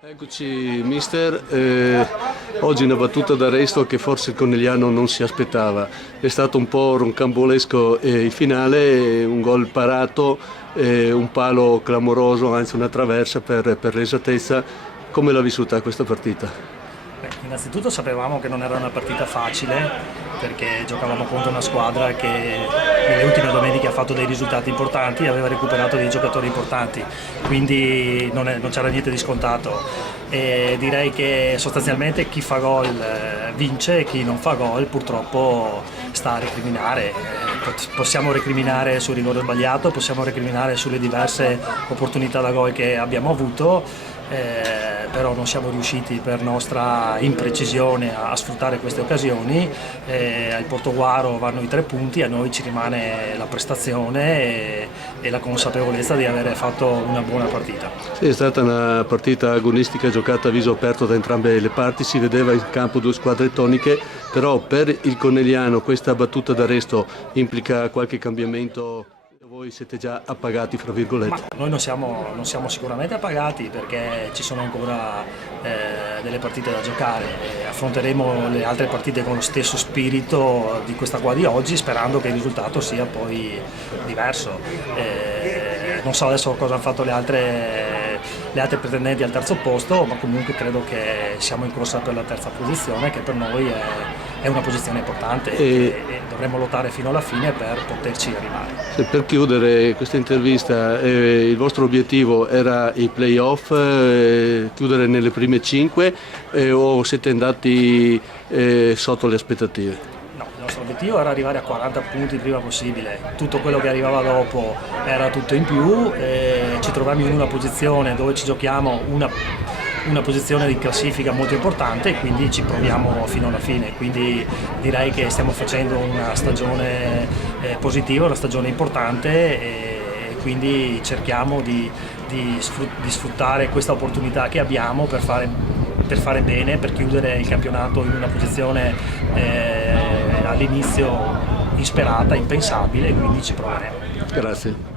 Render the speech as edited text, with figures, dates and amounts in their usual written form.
Eccoci mister, oggi una battuta d'arresto che forse il Conegliano non si aspettava, è stato un po' roncambolesco il finale, un gol parato, un palo clamoroso, anzi una traversa per l'esattezza. Come l'ha vissuta questa partita? Beh, innanzitutto sapevamo che non era una partita facile perché giocavamo contro una squadra che nelle ultime domeniche ha fatto dei risultati importanti e aveva recuperato dei giocatori importanti, quindi non c'era niente di scontato. E direi che sostanzialmente chi fa gol vince e chi non fa gol purtroppo sta a recriminare. Possiamo recriminare sul rigore sbagliato, possiamo recriminare sulle diverse opportunità da gol che abbiamo avuto, però non siamo riusciti per nostra imprecisione a sfruttare queste occasioni. Al Portoguaro vanno i 3 punti, a noi ci rimane la prestazione e la consapevolezza di aver fatto una buona partita. Sì, è stata una partita agonistica giocata a viso aperto da entrambe le parti, si vedeva in campo due squadre toniche, però per il Conegliano questa battuta d'arresto implica qualche cambiamento? Voi siete già appagati, fra virgolette? Ma noi non siamo sicuramente appagati perché ci sono ancora delle partite da giocare e affronteremo le altre partite con lo stesso spirito di questa qua di oggi, sperando che il risultato sia poi diverso. Non so adesso cosa hanno fatto le altre pretendenti al terzo posto, ma comunque credo che siamo in corsa per la terza posizione, che per noi è una posizione importante e dovremmo lottare fino alla fine per poterci arrivare. Per chiudere questa intervista, il vostro obiettivo era i playoff, chiudere nelle prime 5 o siete andati sotto le aspettative? No, il nostro obiettivo era arrivare a 40 punti il prima possibile, tutto quello che arrivava dopo era tutto in più, ci troviamo in una posizione dove ci giochiamo una posizione di classifica molto importante e quindi ci proviamo fino alla fine, quindi direi che stiamo facendo una stagione positiva, una stagione importante e quindi cerchiamo di sfruttare questa opportunità che abbiamo per fare bene, per chiudere il campionato in una posizione all'inizio insperata, impensabile, quindi ci proveremo. Grazie.